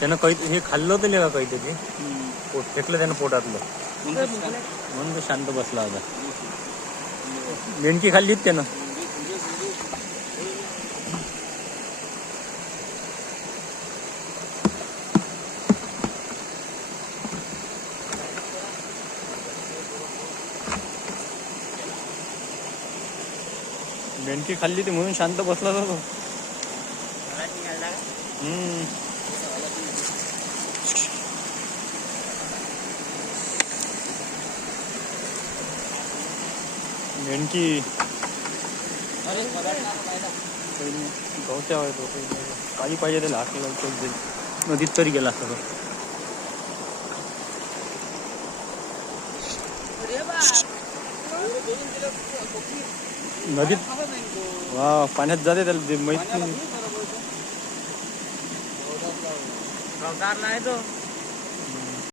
त्यानं काही हे खाल्लं होतं लिहा काहीतरी पोट फेकलं त्यानं पोटातलं. म्हणून तो शांत बसला होता. लेणकी खाल्लीत त्यानं. लेणकी खाल्ली ती म्हणून शांत बसला जातो हम्म. नेमकी गवत्या हो, काही पाहिजे त्याला हाकला जाईल नदीत तरी गेला असता नदीत वा पाण्यात जाते त्याला मैत्री नाही नाही तो